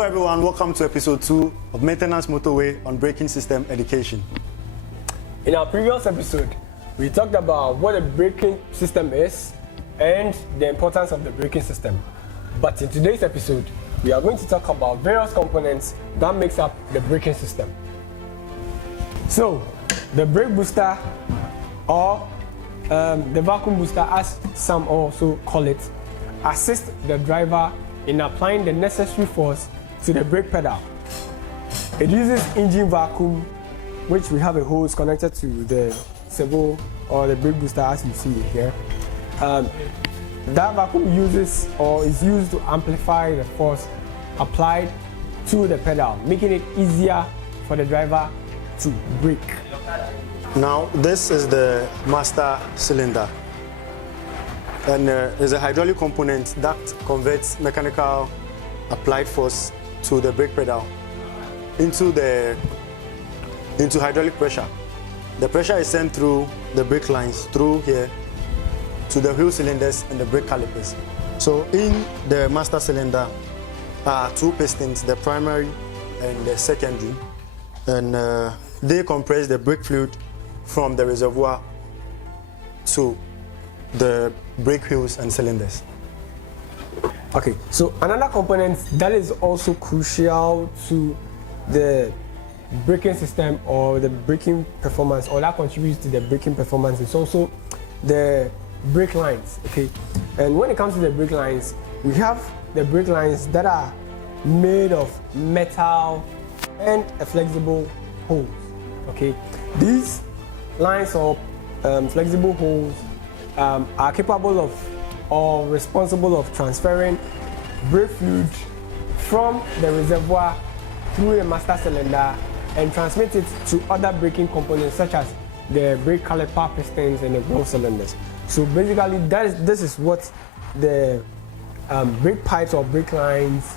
Hello everyone, welcome to episode 2 of Maintenance Motorway on Braking System Education. In our previous episode, we talked about what a braking system is and the importance of the braking system. But in today's episode, we are going to talk about various components that makes up the braking system. So, the brake booster or the vacuum booster, as some also call it, assists the driver in applying the necessary force to the brake pedal. It uses engine vacuum, which we have a hose connected to the servo or the brake booster, as you see here. That vacuum is used to amplify the force applied to the pedal, making it easier for the driver to brake. Now, this is the master cylinder, and there's a hydraulic component that converts mechanical applied force to the brake pedal into hydraulic pressure. The pressure is sent through the brake lines through here to the wheel cylinders and the brake calipers. So in the master cylinder are two pistons, the primary and the secondary, and they compress the brake fluid from the reservoir to the brake wheels and cylinders. Okay, so another component that is also crucial to the braking system or the braking performance, or that contributes to the braking performance, is also the brake lines. Okay, and when it comes to the brake lines, we have the brake lines that are made of metal and a flexible hose. Okay, these lines or flexible hose are capable of or responsible of transferring brake fluid from the reservoir through the master cylinder and transmit it to other braking components such as the brake caliper pistons and the wheel cylinders. So basically, this is what the brake pipes or brake lines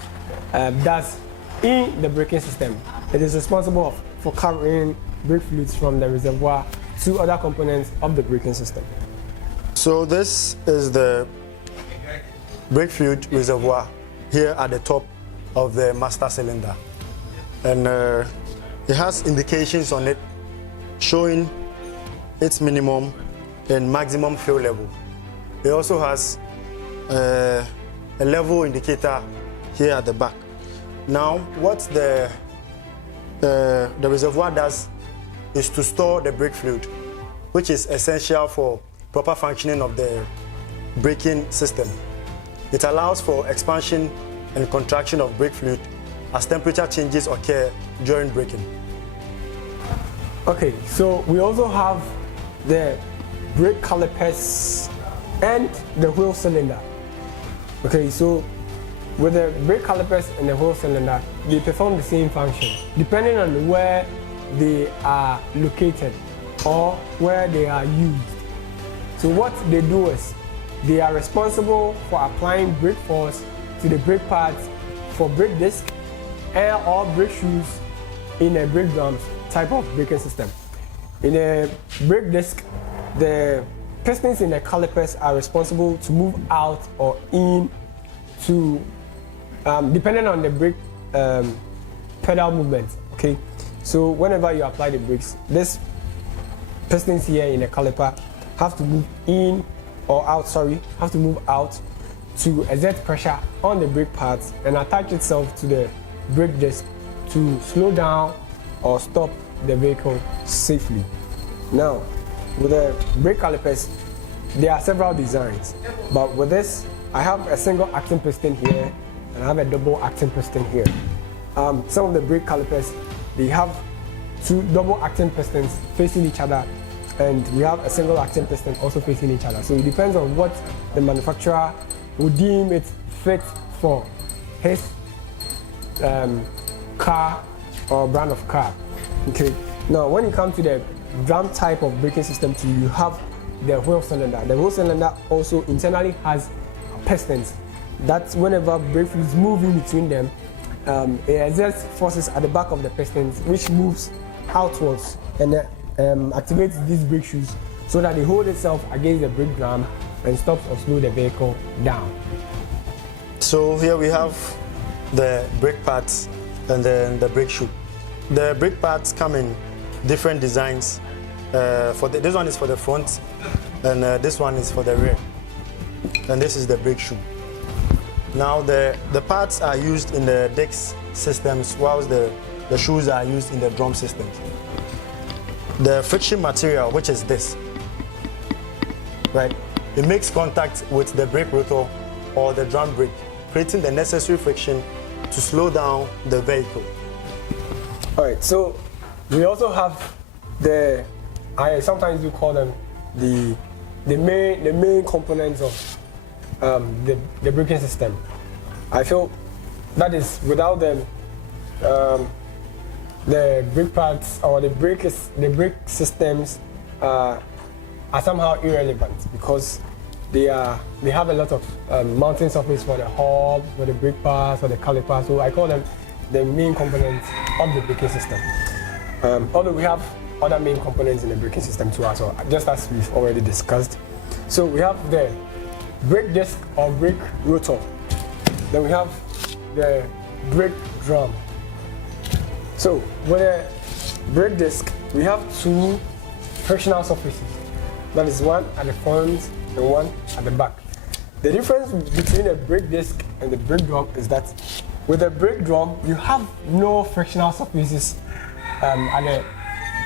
does in the braking system. It is responsible for carrying brake fluids from the reservoir to other components of the braking system. So this is the brake fluid reservoir here at the top of the master cylinder, and it has indications on it showing its minimum and maximum fuel level. It also has a level indicator here at the back. Now, what the reservoir does is to store the brake fluid, which is essential for proper functioning of the braking system. It allows for expansion and contraction of brake fluid as temperature changes occur during braking. Okay, so we also have the brake calipers and the wheel cylinder. Okay, so with the brake calipers and the wheel cylinder, they perform the same function depending on where they are located or where they are used. So what they do is they are responsible for applying brake force to the brake pads for brake disc or brake shoes in a brake drums type of braking system. In a brake disc, the pistons in the calipers are responsible to move out or in to depending on the brake pedal movement. Okay, so whenever you apply the brakes, this pistons here in the caliper have to move in or out, have to move out to exert pressure on the brake pads and attach itself to the brake disc to slow down or stop the vehicle safely. Now, with the brake calipers, there are several designs, but with this, I have a single acting piston here and I have a double acting piston here. Some of the brake calipers, they have two double acting pistons facing each other, and we have a single acting piston also facing each other. So it depends on what the manufacturer would deem it fit for his car or brand of car. Okay. Now, when you come to the drum type of braking system, you have the wheel cylinder. The wheel cylinder also internally has pistons that whenever brake fluids move in between them, it exerts forces at the back of the pistons, which moves outwards and activates these brake shoes so that they hold itself against the brake drum and stops or slows the vehicle down. So here we have the brake pads and then the brake shoe. The brake pads come in different designs. This one is for the front, and this one is for the rear. And this is the brake shoe. Now the pads are used in the disc systems, whilst the shoes are used in the drum systems. The friction material, which is this, right? It makes contact with the brake rotor or the drum brake, creating the necessary friction to slow down the vehicle. All right, so we also have I sometimes you call them the main components of the braking system. I feel that is without them, the brake pads or the brake systems are somehow irrelevant, because they have a lot of mounting surface for the hubs, for the brake pads, for the calipers. So I call them the main components of the braking system. Although we have other main components in the braking system too, as well, just as we've already discussed. So we have the brake disc or brake rotor. Then we have the brake drum. So with the brake disc, we have two frictional surfaces. That is one at the front and one at the back. The difference between the brake disc and the brake drum is that with the brake drum, you have no frictional surfaces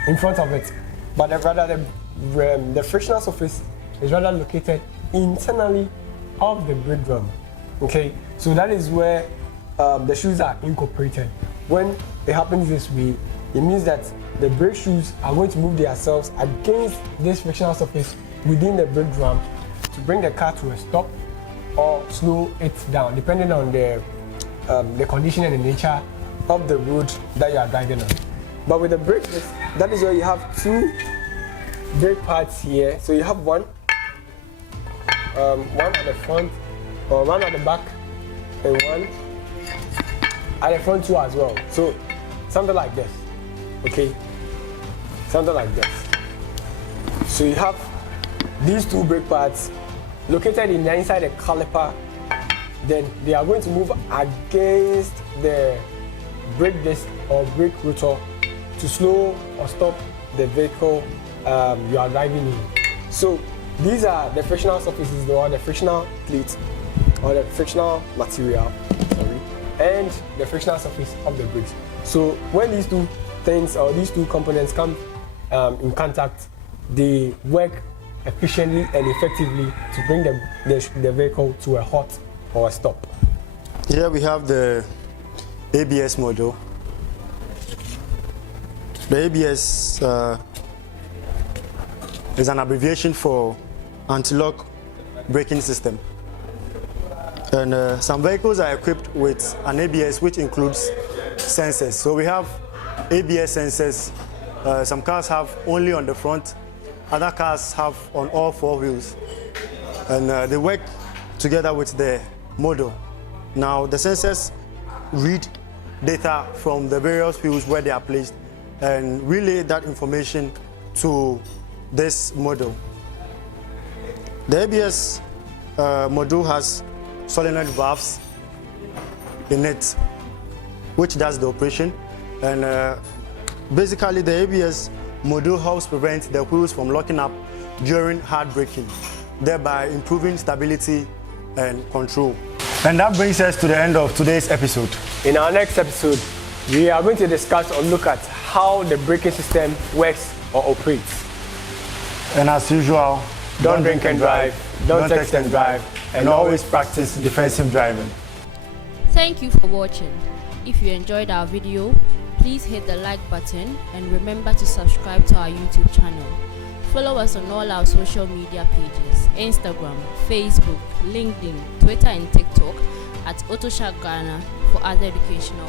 in front of it, but rather the frictional surface is rather located internally of the brake drum. Okay, so that is where the shoes are incorporated. When it happens this way, it means that the brake shoes are going to move themselves against this frictional surface within the brake drum to bring the car to a stop or slow it down, depending on the condition and the nature of the road that you are driving on. But with the brake disc, that is where you have two brake pads here. So you have one at the front, or one at the back, and one at the front too as well. So something like this, okay? Something like this. So you have these two brake pads located inside the caliper. Then they are going to move against the brake disc or brake rotor to slow or stop the vehicle you are driving in. So these are the frictional surfaces, or the frictional plate, or the frictional material, and the frictional surface of the brakes. So when these two things or these two components come in contact, they work efficiently and effectively to bring the vehicle to a halt or a stop. Here we have the ABS module. The ABS is an abbreviation for anti-lock braking system. And some vehicles are equipped with an ABS which includes sensors. So we have ABS sensors. Some cars have only on the front, other cars have on all four wheels. And they work together with the model. Now the sensors read data from the various wheels where they are placed and relay that information to this model. The ABS module has solenoid valves in it, which does the operation. And basically the ABS module helps prevent the wheels from locking up during hard braking, thereby improving stability and control. And that brings us to the end of today's episode. In our next episode, we are going to discuss or look at how the braking system works or operates. And as usual, don't drink and drive, don't text and drive, and always practice defensive driving. Thank you for watching. If you enjoyed our video, please hit the like button and remember to subscribe to our YouTube channel. Follow us on all our social media pages: Instagram, Facebook, LinkedIn, Twitter and TikTok at AutoShack Ghana for other educational